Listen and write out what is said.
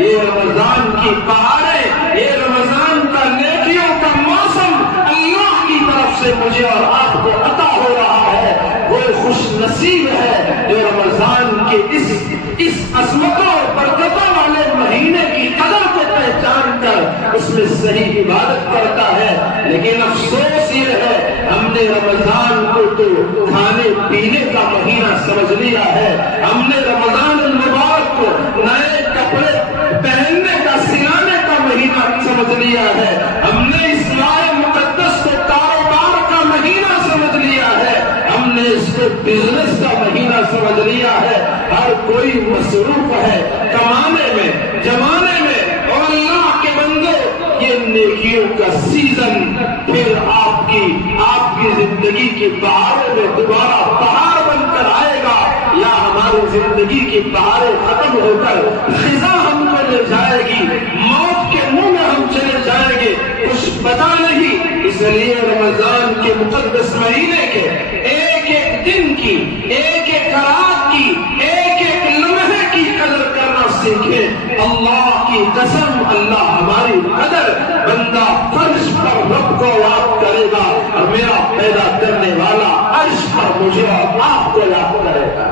یہ رمضان کی بہاریں، یہ رمضان کا نیکیوں کا موسم اللہ کی طرف سے مجھے اور آپ کو عطا ہو رہا ہے۔ وہ خوش نصیب ہے جو رمضان کے اس عظمتوں اور برکتوں والے مہینے کی قدر کو پہچان کر اس میں صحیح عبادت کرتا ہے۔ لیکن افسوس یہ ہے ہم نے رمضان کو تو کھانے پینے کا مہینہ سمجھ لیا ہے، ہم نے رمضان المبارک کو نئے کپڑے پہننے کا سلانے کا مہینہ سمجھ لیا ہے، ہم نے اس ماہ مقدس کو کاروبار کا مہینہ سمجھ لیا ہے، ہم نے اس کو بزنس کا مہینہ سمجھ لیا ہے۔ ہر کوئی مصروف ہے کمانے میں، جمانے میں، اور اللہ کے بندے یہ نیکیوں کا سیزن پھر آپ کی زندگی کی بہاروں میں دوبارہ بہار بن کر آئے گا، یا ہماری زندگی کی بہاریں ختم ہو کر خزاں ہم کو لے جائے گی، موت کے منہ میں ہم چلے جائیں گے، کچھ پتا نہیں۔ اس لیے رمضان کے مقدس مہینے کے ایک ایک دن کی، ایک ایک رات کی، ایک ایک لمحے کی قدر کرنا سیکھیں۔ اللہ کی قسم اللہ ہماری قدر بندہ فرش پر رب کو یاد کرے گا، اور میرا پیدا کرنے والا عرش پر مجھے اور آپ کو یاد کرے گا۔